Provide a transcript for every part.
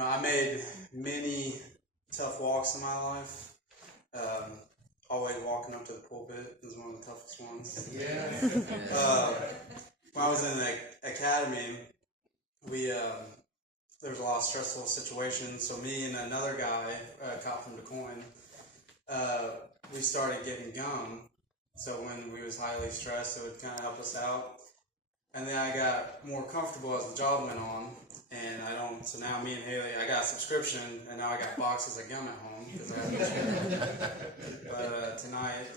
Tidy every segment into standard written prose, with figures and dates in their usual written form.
I made many tough walks in my life. Always walking up to the pulpit is one of the toughest ones. Yeah. When I was in the academy, there was a lot of stressful situations. So me and another guy, a cop from DeCoin, we started getting gum. So when we was highly stressed, it would kind of help us out. And then I got more comfortable as the job went on, and so now me and Haley, I got a subscription, and now I got boxes of gum at home, because I have no sugar. But tonight,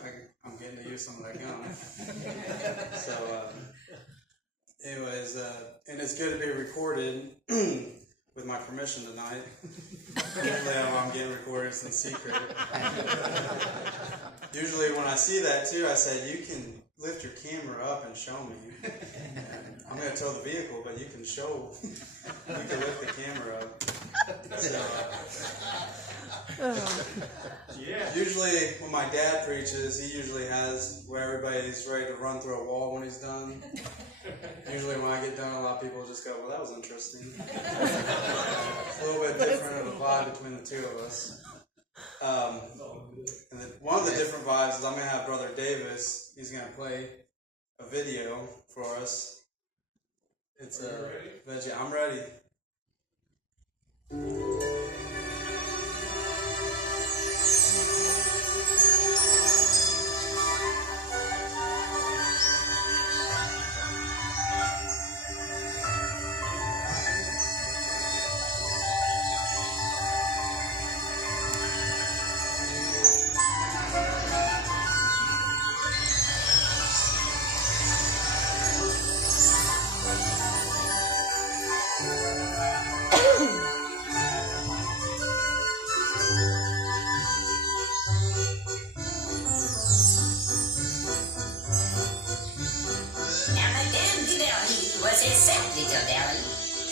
I'm getting to use some of that gum. So, anyways, and it's good to be recorded with my permission tonight. Usually I'm getting recorded, it's in secret. Usually when I see that too, I say, you can lift your camera up and show me. And I'm going to tow the vehicle, but you can lift the camera up. So, usually when my dad preaches, he usually has where everybody's ready to run through a wall when he's done. Usually when I get done, a lot of people just go, well, that was interesting. It's a little bit different of a vibe between the two of us. And one of the different vibes is I'm going to have Brother Davis. He's going to play a video for us. It's I'm ready.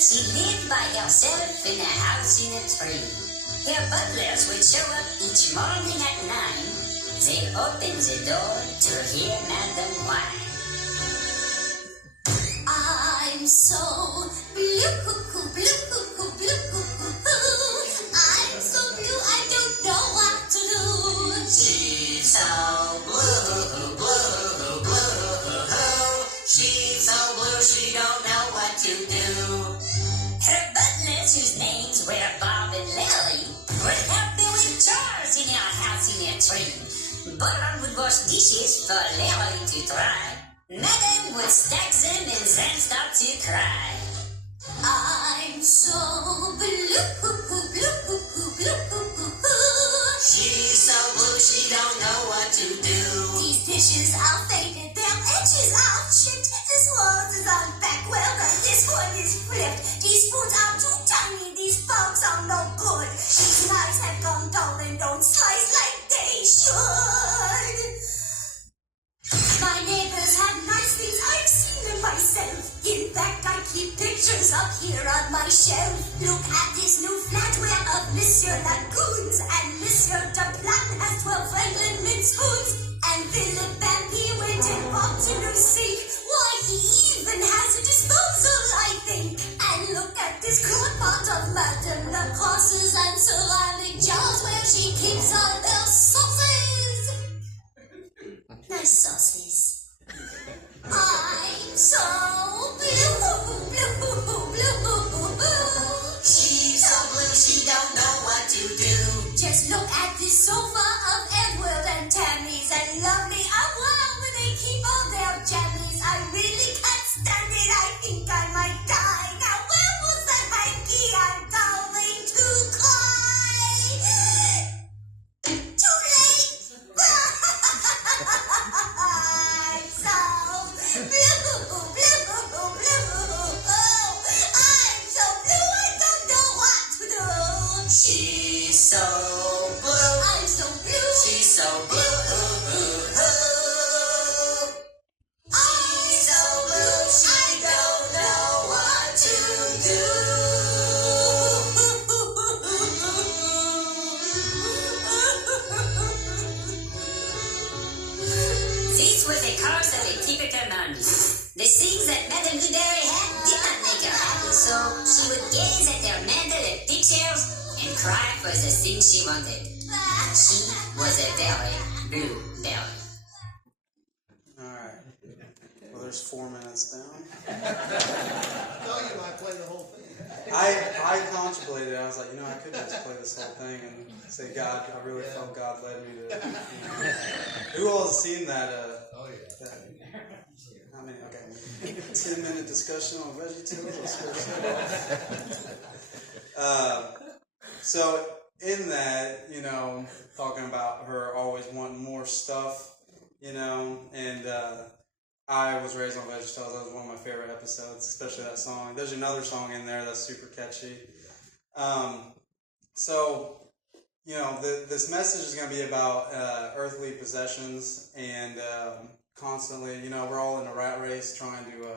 She lived by herself in a house in a tree. Her butlers would show up each morning at 9. They'd open the door to hear Madam whine. I'm so blue, cuckoo, blue, cuckoo, blue, cuckoo, blue. I'm so blue, I don't know what to do. She's so blue, blue, blue. She's so blue, she don't know what to do. Her butlers, whose names were Bob and Lily, would help her with chores in her house in a tree. Bob would wash dishes for Lily to try. Madam would stack them and then start to cry. I'm so blue, cuckoo, blue, cuckoo, blue, cuckoo, blue. She's so blue, she don't know what to do. These dishes are faded, their edges are chipped. This one is on back welder, this one is flipped. These spoons are too tiny, these forks are no good. These knives have gone dull and don't slice like they should. My neighbors have nice things, I've seen them myself. In fact, I keep pictures up here on my shelf. Look at this new flatware of Monsieur Lagoons, and Monsieur Duplan has 12 Franklin mint spoons. And Philip Bambi went and bought a new sink. Why, he even has a disposal, I think. And look at this quart pot of Madame Lacrosse's and ceramic jars where she keeps all her sauces. Nice sauces. I'm so blue, blue, blue. She's so blue, she don't know what to do. Just look at this sofa of Edward and Tammy's and lovely. Oh wow, when they keep all their jammies. I really can't stand it, I think I might die. Now where was that hanky? I'm going to cry. Too late. I'm so blue, blue, blue. Oh, I'm so blue, I don't know what to do. She's so blue. I'm so blue. She's so blue. I'm so blue, she don't know what to do. This was the course of a typical Monday. The things that Madame Blueberry had did not make her happy, so she would gaze at her mantle and picture cry for the thing she wanted. She was a very blue belly. Alright. Well, there's 4 minutes down. No, you might play the whole thing. I contemplated. I was like, I could just play this whole thing and say, God, I really felt God led me to. Who all has seen that? Oh, yeah. That, how many? Okay. 10-minute discussion on VeggieTales. So in that, talking about her always wanting more stuff, and I was raised on VeggieTales. That was one of my favorite episodes, especially that song. There's another song in there that's super catchy. This message is going to be about earthly possessions and constantly, we're all in a rat race trying to,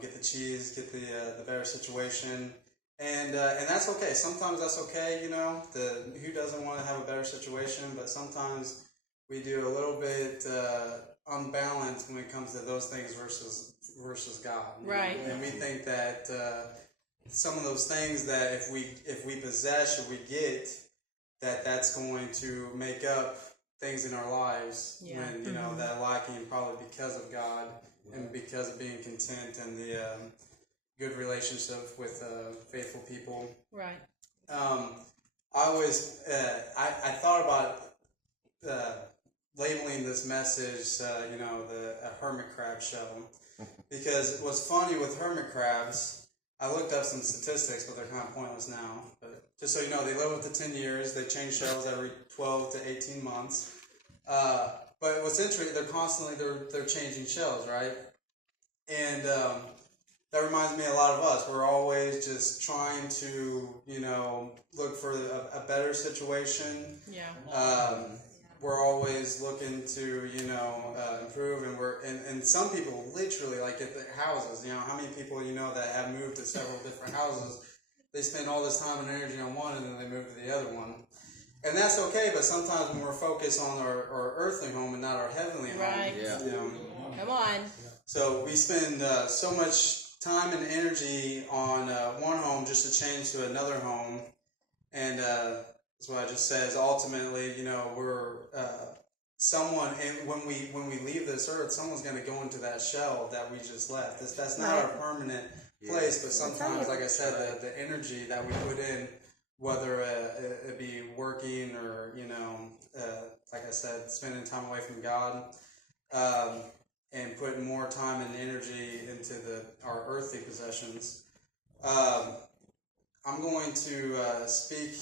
get the cheese, get the better situation. And that's okay. Sometimes that's okay, who doesn't want to have a better situation, but sometimes we do a little bit unbalanced when it comes to those things versus God. Right. And we think that some of those things that if we possess or we get, that's going to make up things in our lives when that lacking probably because of God and because of being content and the good relationship with faithful people. Right. I always I thought about labeling this message, a hermit crab shell, because what's funny with hermit crabs, I looked up some statistics, but they're kind of pointless now. But just so you know, they live up to 10 years. They change shells every 12 to 18 months. But what's interesting, they're constantly they're changing shells, right? And that reminds me a lot of us. We're always just trying to, look for a better situation. Yeah. We're always looking to, improve, and some people literally, like at their houses, how many people that have moved to several different houses, they spend all this time and energy on one and then they move to the other one. And that's okay, but sometimes when we're focused on our earthly home and not our heavenly home, Right. Come on. so we spend so much time and energy on one home just to change to another home, and that's what I just says. Ultimately, we're someone, and when we leave this earth, someone's going to go into that shell that we just left. That's not our permanent place, but sometimes, like I said, the energy that we put in, whether it be working or like I said, spending time away from God, and putting more time and energy into our earthly possessions. I'm going to speak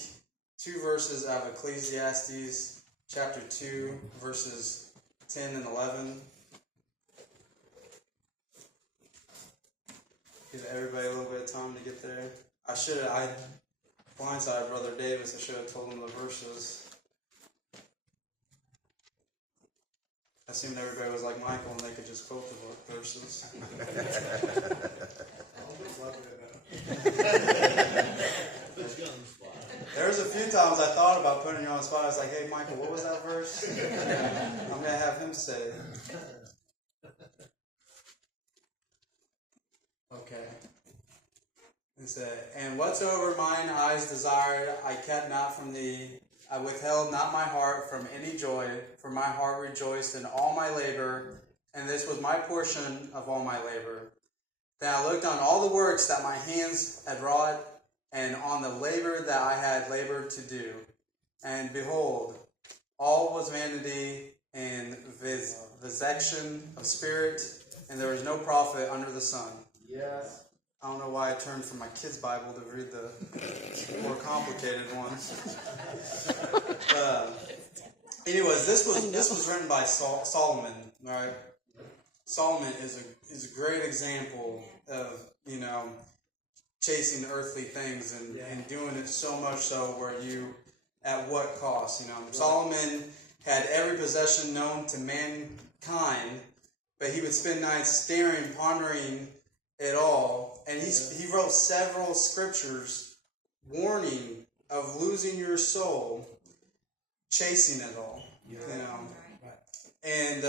2 verses out of Ecclesiastes chapter 2, verses 10 and 11. Give everybody a little bit of time to get there. I blindsided Brother Davis. I should have told him the verses. I assumed everybody was like Michael and they could just quote the verses. There's a few times I thought about putting you on the spot. I was like, hey, Michael, what was that verse? I'm going to have him say it. Okay. It said, and whatsoever mine eyes desired, I kept not from thee. I withheld not my heart from any joy, for my heart rejoiced in all my labor, and this was my portion of all my labor. Then I looked on all the works that my hands had wrought, and on the labor that I had labored to do. And behold, all was vanity and vexation of spirit, and there was no profit under the sun. Yes. I don't know why I turned from my kids' Bible to read the more complicated ones. Anyways, this was written by Solomon. Right? Solomon is a great example of chasing earthly things and doing it so much so where at what cost? Solomon had every possession known to mankind, but he would spend nights staring, pondering it all, and he wrote several scriptures warning of losing your soul, chasing it all. And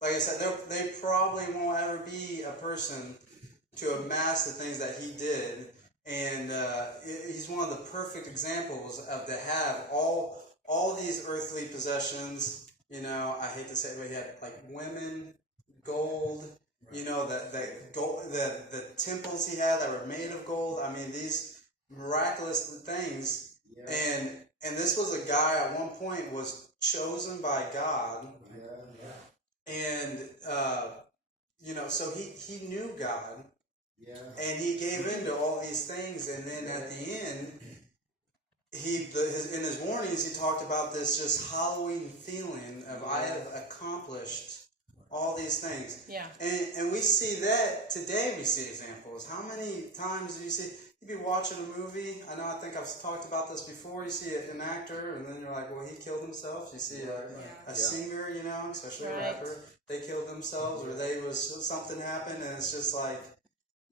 like I said, they probably won't ever be a person to amass the things that he did and he's one of the perfect examples of to have all these earthly possessions. You know, I hate to say it, but he had like women, gold. You know, that gold, the temples he had that were made of gold. I mean, these miraculous things. Yeah. And this was a guy at one point was chosen by God. Yeah. And you know, so he knew God. Yeah. And he gave in to all these things, and then at the end, in his warnings, he talked about this just hallowing feeling of I have accomplished all these things. Yeah. And we see that today. We see examples. How many times do you see? You'd be watching a movie. I think I've talked about this before. You see an actor, and then you're like, well, he killed himself. You see a singer, you know, especially a rapper. They killed themselves, or something happened, and it's just like,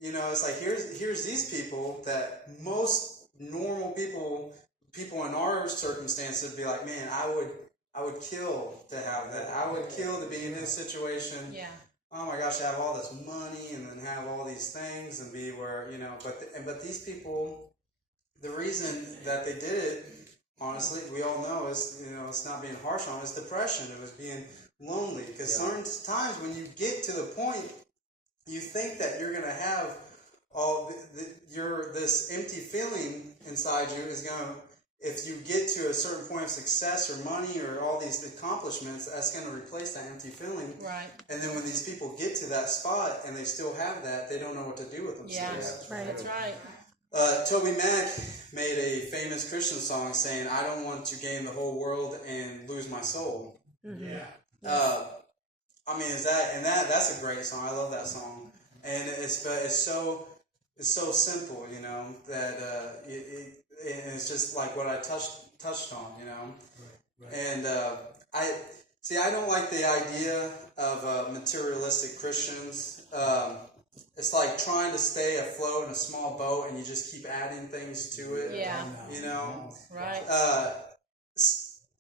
you know, it's like here's these people that most normal people in our circumstances would be like, man, I would kill to have that. I would kill to be in this situation. Yeah. Oh my gosh, to have all this money and then have all these things and be where, you know, but these people, the reason that they did it, honestly, we all know is, you know, it's not being harsh on it, it's depression. It was being lonely. Because sometimes when you get to the point, you think that you're going to have this empty feeling inside you is going to, if you get to a certain point of success or money or all these accomplishments, that's going to replace that empty feeling. Right. And then when these people get to that spot and they still have that, they don't know what to do with themselves. Yeah, that's right. Toby Mac made a famous Christian song saying, I don't want to gain the whole world and lose my soul. Mm-hmm. Yeah. I mean, that's a great song. I love that song. And it's so simple, you know, that it's just like what I touched on, you know. Right. And I don't like the idea of materialistic Christians. It's like trying to stay afloat in a small boat and you just keep adding things to it. Yeah. You know. Right.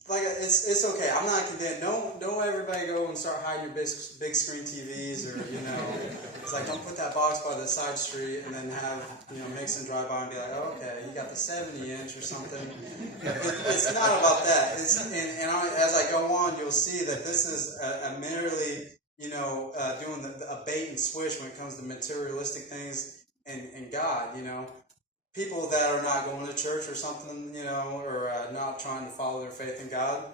Like it's okay. I'm not condemned. Don't everybody go and start hiding your big screen TVs, or you know, it's like don't put that box by the side street and then have, you know, Mixon drive by and be like, oh, okay, you got the 70-inch or something. It's not about that. As I go on, you'll see that this is a merely, you know, doing a bait and switch when it comes to materialistic things and God, you know. People that are not going to church or something, you know, or not trying to follow their faith in God,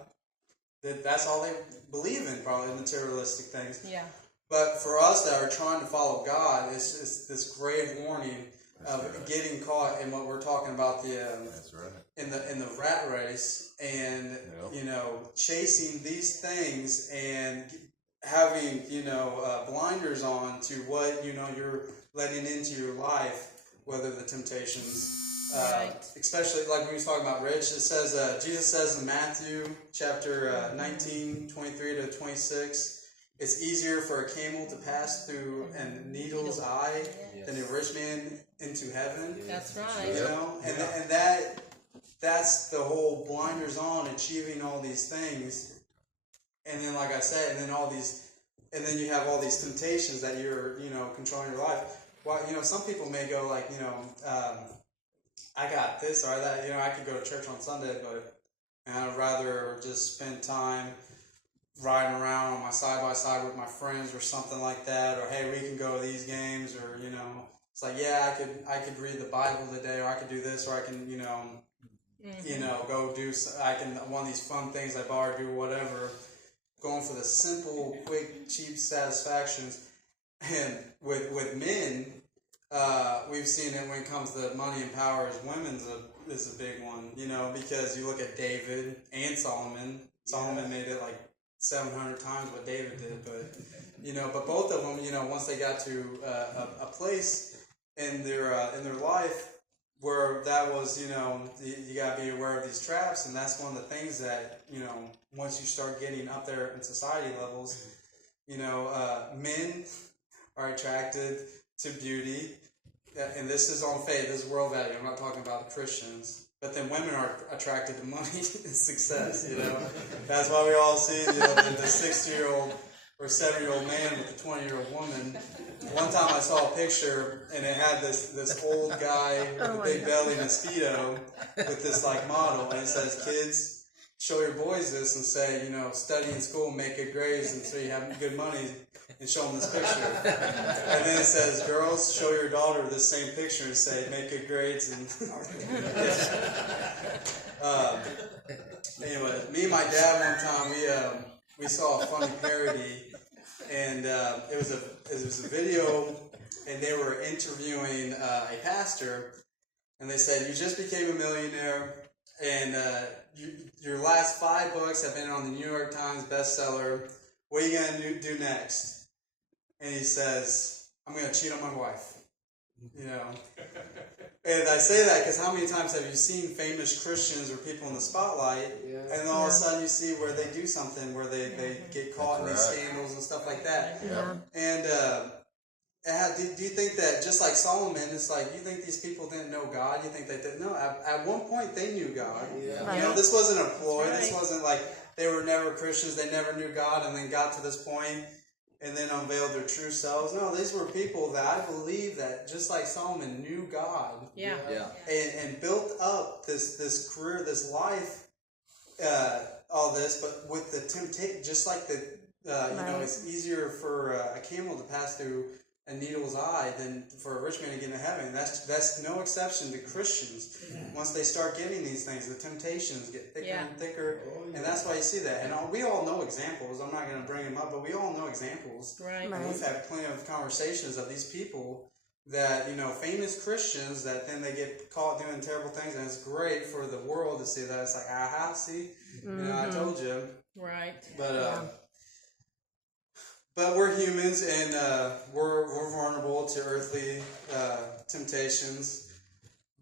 that's all they believe in, probably materialistic things. Yeah. But for us that are trying to follow God, it's this grave warning of getting caught in what we're talking about That's right. in the rat race, and you know, chasing these things and having, you know, blinders on to what, you know, you're letting into your life. Whether the temptations, especially like when we was talking about rich, it says, Jesus says in Matthew chapter 19, 23 to 26, it's easier for a camel to pass through a needle's eye than a rich man into heaven. That's right. You know, and that's the whole blinders on, achieving all these things, and then like I said, and then you have all these temptations that you're, you know, controlling your life. Well, you know, some people may go like, you know, I got this or that. You know, I could go to church on Sunday, but I'd rather just spend time riding around on my side-by-side with my friends or something like that. Or, hey, we can go to these games, or, you know, it's like, yeah, I could read the Bible today, or I could do this, or I can, you know, you know, go do, one of these fun things I bar, do whatever. Going for the simple, quick, cheap satisfactions. And with men, we've seen it when it comes to money and power. As women's is a big one, you know, because you look at David and Solomon. Solomon made it like 700 times what David did, but you know, but both of them, you know, once they got to a place in their life where that was, you know, you got to be aware of these traps, and that's one of the things that, you know, once you start getting up there in society levels, you know, men are attracted to beauty, and this is on faith, this is world value. I'm not talking about Christians, but then women are attracted to money and success. You know, that's why we all see, you know, the 60-year-old or a 7-year-old man with a 20-year-old woman. One time I saw a picture and it had this old guy with a big belly and a Speedo with this like model, and it says, "Kids, show your boys this and say, study in school, make good grades, and so you have good money, and show them this picture." And then it says, "Girls, show your daughter this same picture and say, make good grades." And anyway, me and my dad one time we saw a funny parody, and it was a video, and they were interviewing a pastor, and they said, "You just became a millionaire, and your last 5 books have been on the New York Times bestseller. What are you going to do next?" And he says, "I'm going to cheat on my wife." And I say that because how many times have you seen famous Christians or people in the spotlight, and all of a sudden you see where they do something, where they get caught in these scandals and stuff like that. Yeah. And do you think that, just like Solomon, it's like, you think these people didn't know God? You think they didn't know? At one point they knew God. Yeah. Right. This wasn't a ploy. Right. This wasn't like they were never Christians. They never knew God and then got to this point and then unveiled their true selves. No, these were people that I believe that, just like Solomon, knew God. Yeah. And built up this career, this life, all this, but with the temptation, just like it's easier for a camel to pass through a needle's eye than for a rich man to get into heaven. That's no exception to Christians. Once they start getting these things, the temptations get thicker and thicker, and that's why you see that. And we all know examples. I'm not going to bring them up, but we all know examples. Right. And we've had plenty of conversations of these people that, famous Christians, that then they get caught doing terrible things, and it's great for the world to see that. It's like, aha, see, I told you. Right. But we're humans, and we're vulnerable to earthly temptations.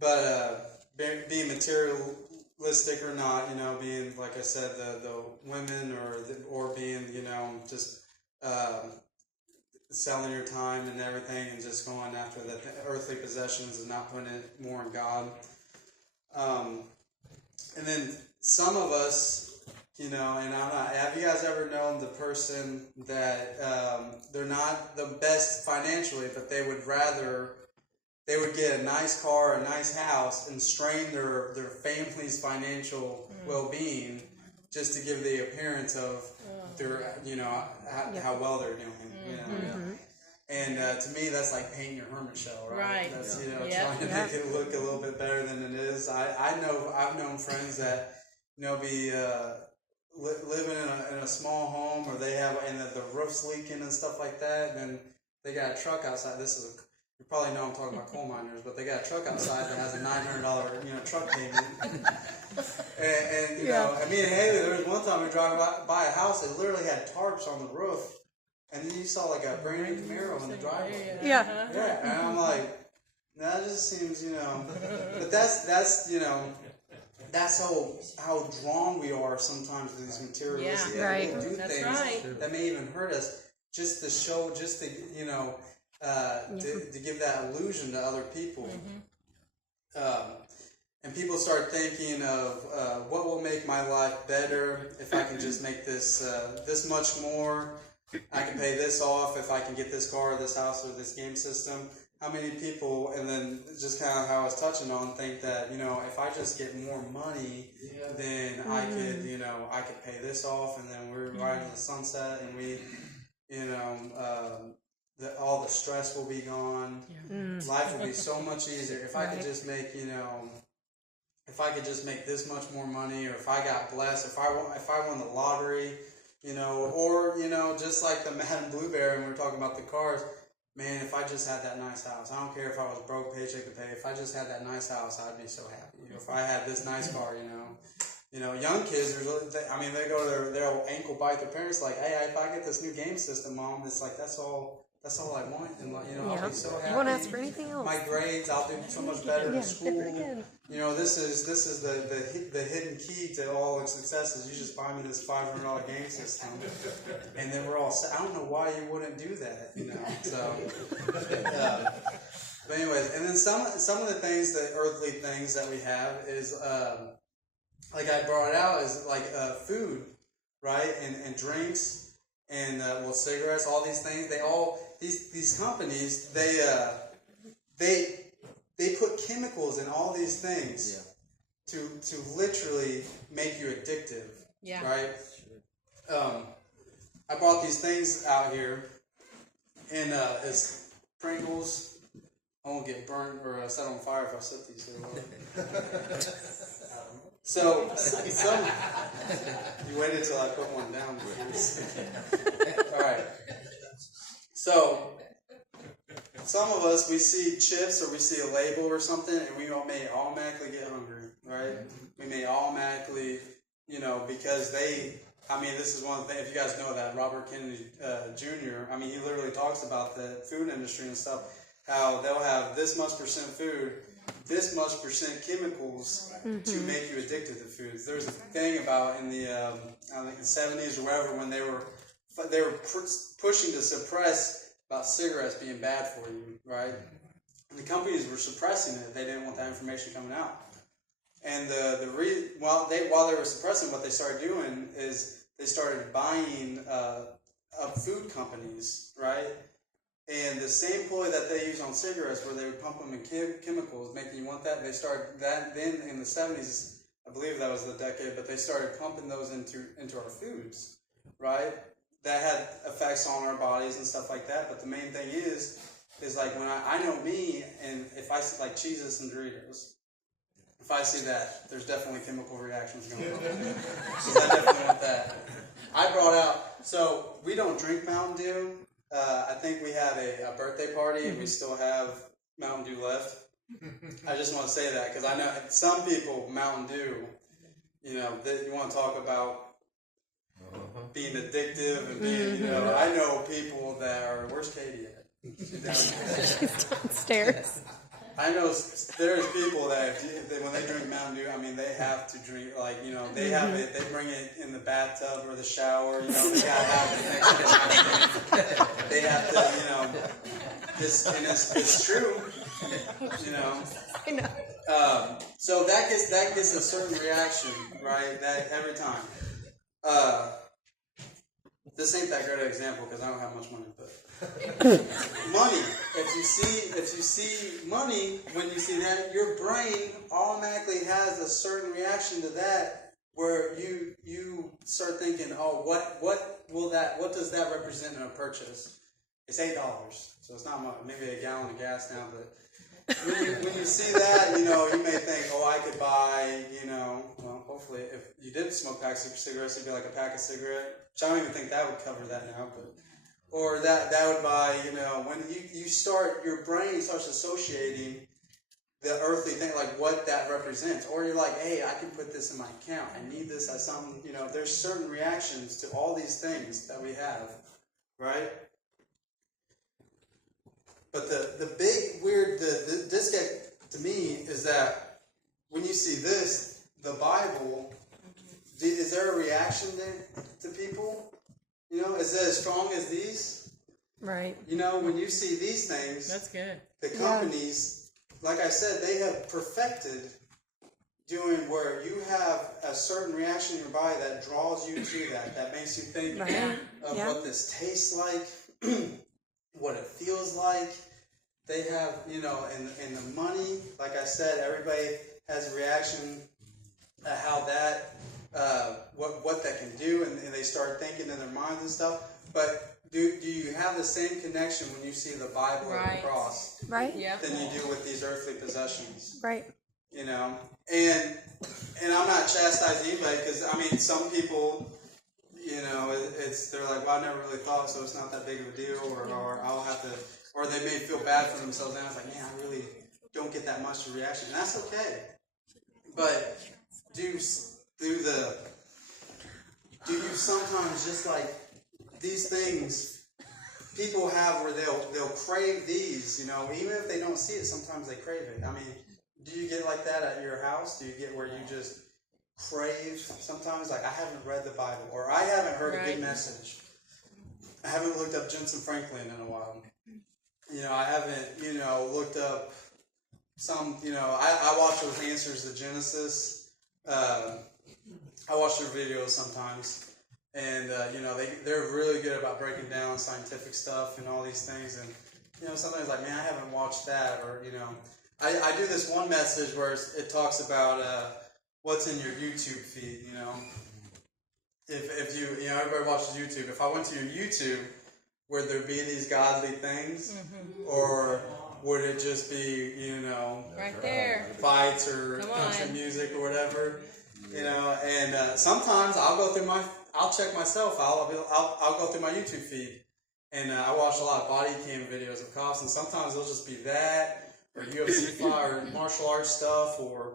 But being materialistic or not, being, like I said, the women, or being, just selling your time and everything, and just going after the earthly possessions and not putting it more in God. And then some of us, and I'm not. Have you guys ever known the person that they're not the best financially, but they would get a nice car, a nice house, and strain their family's financial well-being just to give the appearance of their, how well they're doing. And to me, that's like painting your hermit shell, right? That's trying to make it look a little bit better than it is. I've known friends that be living in a small home, or they have, and the roof's leaking and stuff like that, and they got a truck outside. You probably know I'm talking about coal miners, but they got a truck outside that has a $900 truck payment. and me and Haley, there was one time we were driving by a house that literally had tarps on the roof, and then you saw like a brand new Camaro in the driveway. Yeah. And I'm like, that just seems, but that's that's how drawn we are sometimes to these materialistic. Yeah, right. We'll do That's things right. that may even hurt us, just to show, just to to give that illusion to other people. And people start thinking of what will make my life better if I can just make this much more. I can pay this off if I can get this car, or this house, or this game system. How many people, and then just kind of how I was touching on, think that, if I just get more money, then I could pay this off, and then we're riding to the sunset, and we, all the stress will be gone. Life will be so much easier if I could just make, if I could just make this much more money, or if I got blessed, if I won the lottery, or just like the Madden Blueberry, when we were talking about the cars. Man, if I just had that nice house, I don't care if I was broke, paycheck to pay. If I just had that nice house, I'd be so happy. If I had this nice car, young kids, they go to their ankle bite their parents like, hey, if I get this new game system, Mom, it's like, that's all I want, and I'll be so happy. You won't ask for anything else. My grades, I'll do so much better in school. This is the hidden key to all the successes. You just buy me this $500 game system, and then we're all set. I don't know why you wouldn't do that, So, but anyways, and then some of the things, the earthly things that we have is, like I brought it out, is like food, right, and drinks. and cigarettes, all these things. These companies they put chemicals in all these things to literally make you addictive. Yeah. Right. I brought these things out here, and it's Pringles. I won't get burnt or set on fire if I set these here. So, some you waited till I put one down. All right. So, some of us, we see chips or we see a label or something, and we may automatically get hungry, right? We may automatically, because this is one of the things, if you guys know that, Robert Kennedy Jr., he literally talks about the food industry and stuff, how they'll have this much percent food, this much percent chemicals to make you addicted to foods. There's a thing about in the, I think the 70s or whatever, when they were pushing to suppress about cigarettes being bad for you, right? And the companies were suppressing it. They didn't want that information coming out. And while they were suppressing, what they started doing is they started buying up food companies, right? And the same ploy that they use on cigarettes, where they would pump them in chemicals, making you want that, they started that then in the 70s, I believe that was the decade, but they started pumping those into our foods, right? That had effects on our bodies and stuff like that. But the main thing is like when I know me, and if I see like Cheez-Its and Doritos, if I see that, there's definitely chemical reactions going on. Because I definitely want that. I brought out, so we don't drink Mountain Dew. I think we have a birthday party and we still have Mountain Dew left. I just want to say that because I know some people, Mountain Dew, you want to talk about being addictive and being, I know people that are, where's Katie at? She's downstairs. I know there's people that when they drink Mountain Dew, they have to drink, they have it, they bring it in the bathtub or the shower, they gotta have it next to the They have to, it's true, I know. So that gets a certain reaction, right? That every time. This ain't that great an example because I don't have much money, but money. If you see money, when you see that, your brain automatically has a certain reaction to that, where you start thinking, oh, what does that represent in a purchase? It's $8, so it's not much. Maybe a gallon of gas now, but when you see that, you may think, oh, I could buy, well, hopefully, if you did smoke packs of cigarettes, it'd be like a pack of cigarette. Which I don't even think that would cover that now, but or that would buy, when your brain starts associating the earthly thing, like what that represents, or you're like, hey, I can put this in my account. I need this as something. There's certain reactions to all these things that we have, right? But the big weird the disconnect to me is that when you see this, the Bible, is there a reaction there to people? Is it as strong as these? Right. When you see these things, that's good. The companies, like I said, they have perfected doing where you have a certain reaction in your body that draws you to that makes you think of what this tastes like, what it feels like. They have, and the money, like I said, everybody has a reaction at how that, what that can do, and they start thinking in their minds and stuff. But do you have the same connection when you see the Bible or the cross, right? Yeah. Than you do with these earthly possessions, right? And I'm not chastising anybody because some people, they're like, well, I never really thought, so it's not that big of a deal, or I'll have to, or they may feel bad for themselves, and I was like, man, I really don't get that much of a reaction, and that's okay. But do you sometimes just like these things people have where they'll crave these, even if they don't see it, sometimes they crave it. Do you get like that at your house? Do you get where you just crave sometimes, like I haven't read the Bible, or I haven't heard a good message. I haven't looked up Jensen Franklin in a while. I haven't, looked up some, I watch those Answers to Genesis. I watch their videos sometimes. And they're really good about breaking down scientific stuff and all these things. And sometimes like, man, I haven't watched that, or I do this one message where it talks about what's in your YouTube feed. If you everybody watches YouTube. If I went to your YouTube, would there be these godly things, or would it just be right there fights or country music or whatever? And sometimes I'll check myself. I'll go through my YouTube feed, and I watch a lot of body cam videos of cops, and sometimes it'll just be that or UFC fight or martial arts stuff, or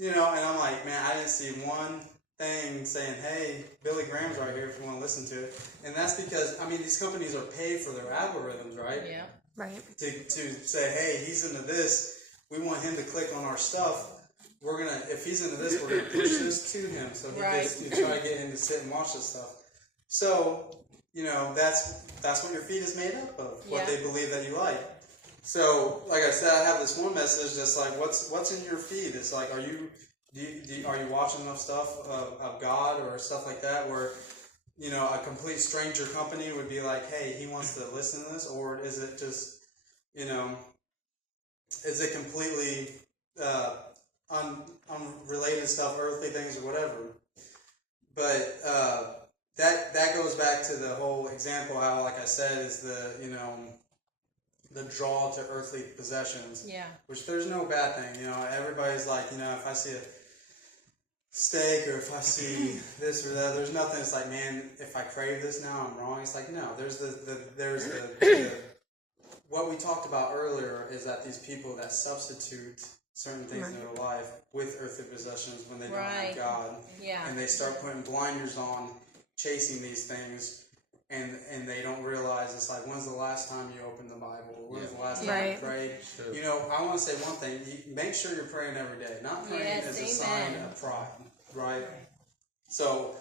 and I'm like, man, I didn't see one thing saying, hey, Billy Graham's right here if you want to listen to it. And that's because these companies are paid for their algorithms, right? Yeah. Right. To say, hey, he's into this, we want him to click on our stuff. If he's into this, we're gonna push this to him, so he gets to try to get him to sit and watch this stuff. So, that's what your feed is made up of, what they believe that you like. So, like I said, I have this one message that's like, what's in your feed? It's like, are you watching enough stuff of God or stuff like that, where a complete stranger company would be like, hey, he wants to listen to this, or is it just is it completely unrelated stuff, earthly things or whatever? But that goes back to the whole example how, like I said, is the draw to earthly possessions. Yeah. Which there's no bad thing. Everybody's like, if I see a steak or if I see this or that, there's nothing. It's like, man, if I crave this now, I'm wrong. It's like, no. There's the what we talked about earlier is that these people that substitute certain things in their life with earthly possessions when they don't have God, and they start putting blinders on, chasing these things, and they don't realize, it's like, when's the last time you opened the Bible? When's the last time you prayed? I want to say one thing: make sure you're praying every day. Not praying is a sign of pride, right? So,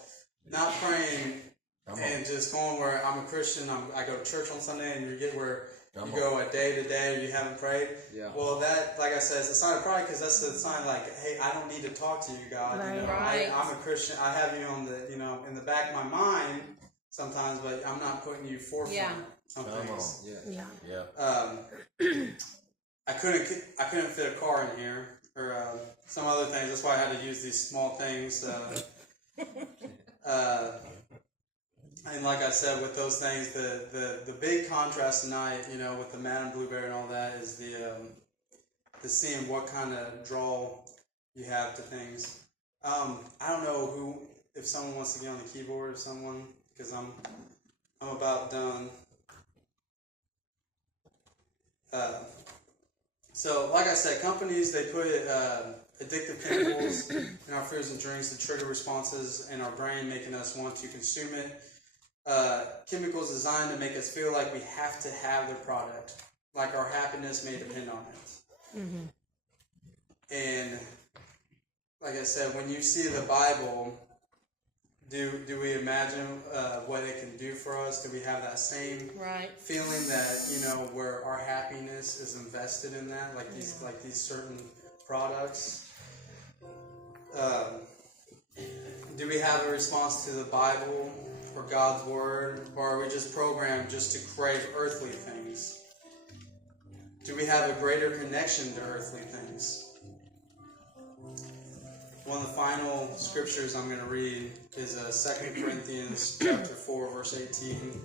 not praying and just going where I'm a Christian, I go to church on Sunday, and you get where you go a day to day, or you haven't prayed. Yeah. Well, that, like I said, is a sign of pride, because that's the sign, like, hey, I don't need to talk to you, God. I'm a Christian. I have you on the, in the back of my mind sometimes, but I'm not putting you forefront. Some things. I couldn't fit a car in here, or some other things. That's why I had to use these small things. And like I said, with those things, the big contrast tonight, with the Madam Blueberry and all that, is the seeing what kind of draw you have to things. I don't know if someone wants to get on the keyboard, because I'm about done. So, like I said, companies, they put addictive chemicals in our foods and drinks to trigger responses in our brain, making us want to consume it. Chemicals designed to make us feel like we have to have the product, like our happiness may depend on it. Mm-hmm. And like I said, when you see the Bible, do we imagine what it can do for us? Do we have that same feeling that where our happiness is invested in that, like these certain products? Do we have a response to the Bible or God's Word, or are we just programmed just to crave earthly things? Do we have a greater connection to earthly things? One of the final scriptures I'm going to read is 2 Corinthians chapter 4, verse 18.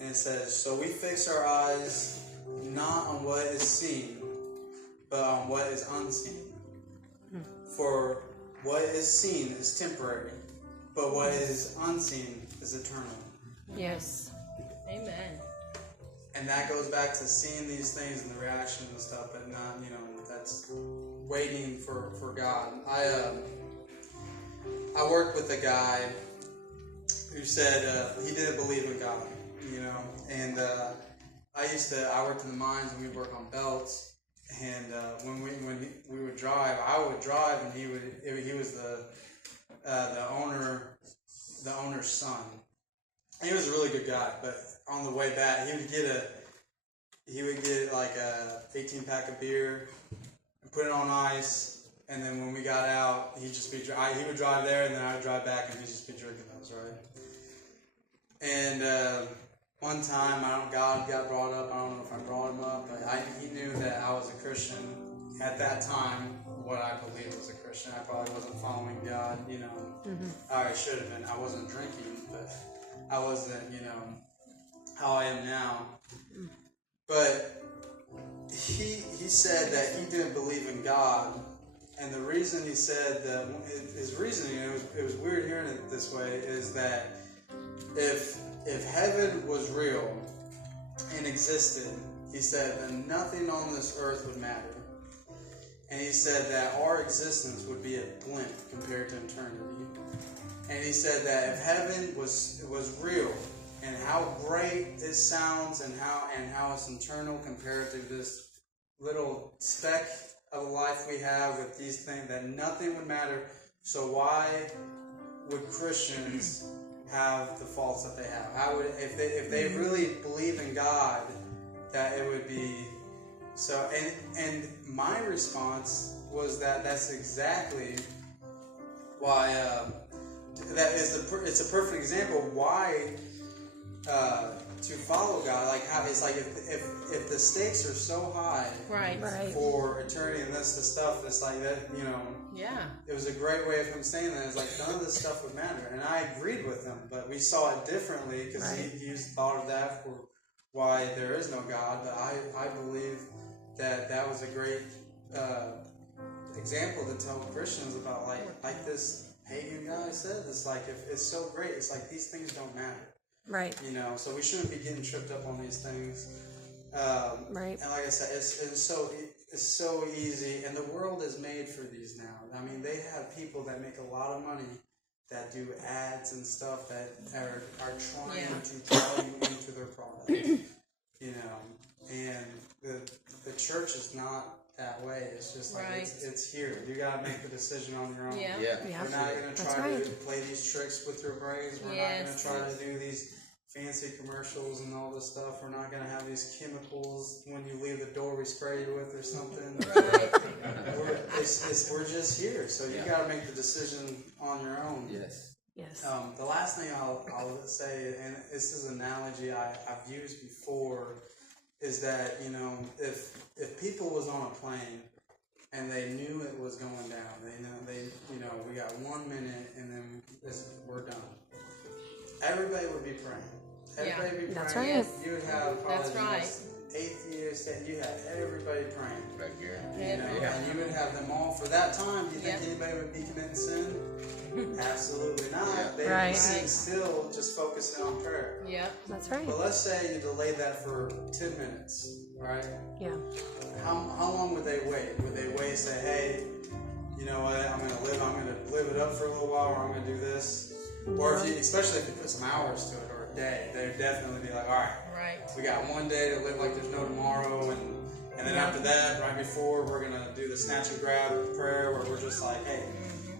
And it says, "So we fix our eyes not on what is seen, but on what is unseen. For what is seen is temporary, but what is unseen is eternal." Yes. Amen. And that goes back to seeing these things and the reaction and stuff, but not, that's waiting for God. I worked with a guy who said he didn't believe in God, and I worked in the mines and we worked on belts. And when we would drive, I would drive, and he was the the owner's son. He was a really good guy, but on the way back, he would get like a 18-pack of beer and put it on ice, and then when we got out, he would drive there, and then I would drive back, and he'd just be drinking those, right? And one time, God got brought up. I don't know if I brought him up, but he knew that I was a Christian at that time. What I believed was a Christian. I probably wasn't following God, I should have been. I wasn't drinking, but I wasn't, how I am now. But he said that he didn't believe in God, and the reason he said that, his reasoning, it was weird hearing it this way, is that if heaven was real and existed, he said that nothing on this earth would matter. And he said that our existence would be a blink compared to eternity. And he said that if heaven was real, and how great it sounds, and how it's eternal compared to this little speck of a life we have with these things, that nothing would matter. So why would Christians have the faults that they have? How would, if they really believe in God, that it would be so? And my response was that that's exactly why. It's a perfect example why to follow God. Like how it's like if the stakes are so high, Right. for eternity and this the stuff, it's like that. Yeah. It was a great way of him saying that. It's like none of this stuff would matter, and I agreed with him, but we saw it differently because he thought of that for why there is no God. But I believe that was a great example to tell Christians about like this pagan guy said. It's like if it's so great, it's like these things don't matter. Right. So we shouldn't be getting tripped up on these things. Right. And like I said, it's so easy, and the world is made for these now. I mean, they have people that make a lot of money that do ads and stuff that are trying to draw you into their product. And the church is not that way. It's just like it's here. You gotta make the decision on your own. Yeah. We're not gonna try to play these tricks with your brains. We're not gonna try to do these fancy commercials and all this stuff. We're not gonna have these chemicals when you leave the door we spray you with or something. Right. We're just here, so you gotta make the decision on your own. Yes. The last thing I'll say, and this is an analogy I've used before, is that if people was on a plane and they knew it was going down, we got 1 minute and then we're done. Everybody would be praying. Everybody would be praying. That's right. Yes. You would have probably That's right. atheists, and you had everybody praying. Right here. And you would have them all for that time. Do you think anybody would be committing sin? Absolutely not. Yeah. They would be sitting still, just focusing on prayer. Yeah. That's right. But let's say you delayed that for 10 minutes, right? Yeah. How long would they wait? Would they wait and say, hey, you know what, I'm gonna live it up for a little while, or I'm gonna do this? Or especially if you put some hours to it, or a day, they'd definitely be like, all right, we got 1 day to live like there's no tomorrow, and then after that, right before, we're gonna do the snatch and grab prayer, where we're just like, hey,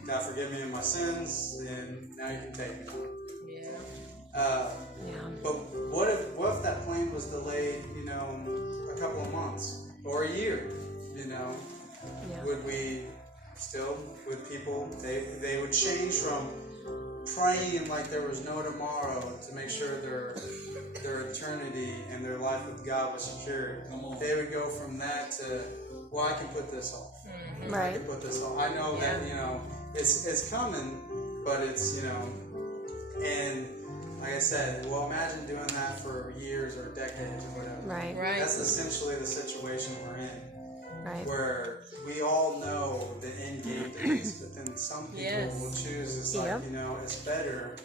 God forgive me of my sins, and now you can take me. But what if that plane was delayed, a couple of months or a year? Would we still, would people, they would change from praying like there was no tomorrow to make sure their eternity and their life with God was secured. They would go from that to, well, I can put this off. I can put this off. I know that, it's coming, but it's, and like I said, well, imagine doing that for years or decades or whatever. Right. That's essentially the situation we're in. Right. Where we all know the end game is, but then some people will choose, it's like, it's better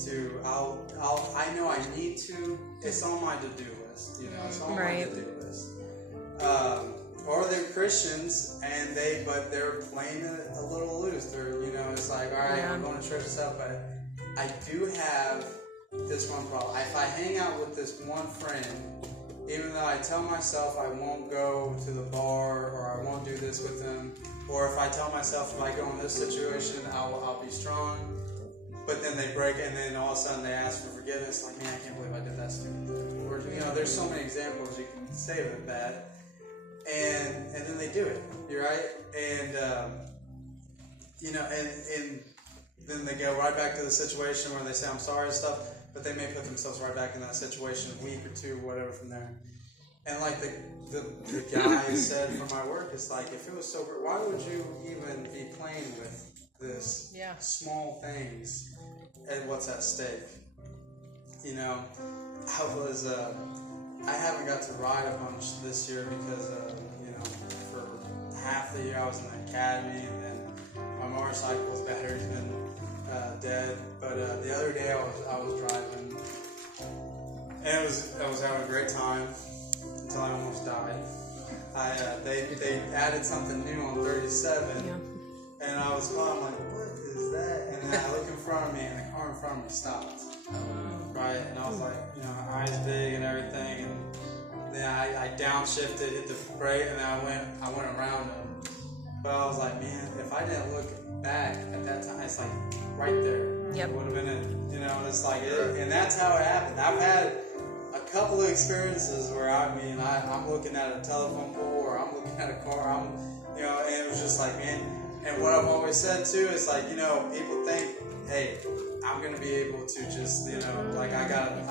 to, I know I need to, it's on my to-do list, it's on my to-do list. Or they're Christians, and but they're playing it a little loose. They're, it's like, all right, I'm going to church and stuff, but I do have this one problem. If I hang out with this one friend, even though I tell myself I won't go to the bar or I won't do this with them, or if I tell myself if I go in this situation, I'll be strong, but then they break and then all of a sudden they ask for forgiveness, like, man, I can't believe I did that stupid thing. Or, there's so many examples you can say of that. And then they do it, you're right? And, and then they go right back to the situation where they say, I'm sorry and stuff, but they may put themselves right back in that situation a week or two, whatever from there. And like the guy said from my work, it's like, if it was so great, why would you even be playing with this small things and what's at stake? I haven't got to ride a bunch this year because, for half the year I was in the academy, and then my motorcycle's battery's been dead. But the other day I was driving, and I was having a great time until I almost died. They added something new on 37, and I was calling, I'm like, what is that? And then I look in front of me, and the car in front of me stopped. Right, and I was like, eyes big and everything, and then I downshifted, hit the brake, and then I went around him. But I was like, man, if I didn't look back at that time, it's like right there. Yep. It would have been it's like it, and that's how it happened. I've had a couple of experiences where I'm looking at a telephone pole or I'm looking at a car, and it was just like, man. And what I've always said too is like, people think, hey, I'm going to be able to just, like I got a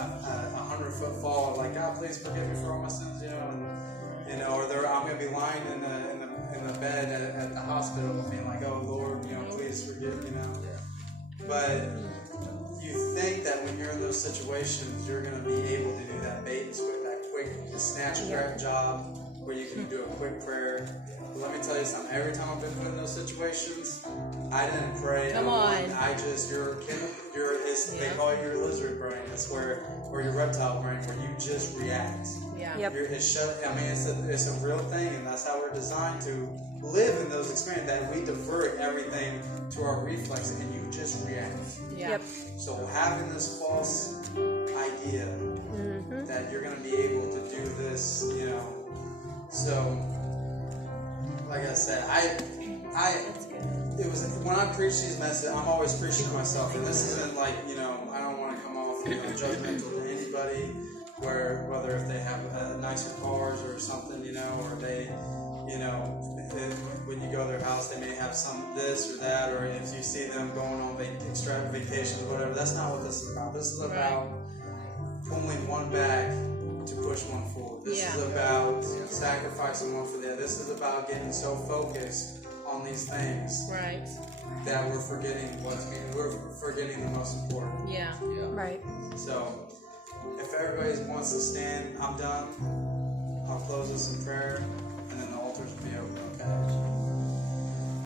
100-foot fall, like, God, please forgive me for all my sins, or I'm going to be lying in the bed at the hospital being like, oh, Lord, please forgive me now. But you think that when you're in those situations, you're going to be able to do that bait and switch, that quick snatch and grab job where you can do a quick prayer. But let me tell you something. Every time I've been put in those situations, I didn't pray. Come on. I just they call it your lizard brain. It's or your reptile brain, where you just react. Yeah. Yep. It's a real thing, and that's how we're designed to live in those experiences. That we divert everything to our reflexes, and you just react. Yeah. Yep. So having this false idea that you're going to be able to do this, So, like I said, it was when I preach these messages, I'm always preaching to myself, and this isn't like, I don't want to come off judgmental to anybody, whether if they have nicer cars or something, or they, when you go to their house, they may have some this or that, or if you see them going on extravagant vacations or whatever. That's not what this is about. This is about pulling one back to push one forward. This is about sacrificing one for the other. This is about getting so focused on these things that we're forgetting the most important. Yeah. Right. So if everybody wants to stand, I'm done. I'll close this in prayer, and then the altars will be open, okay?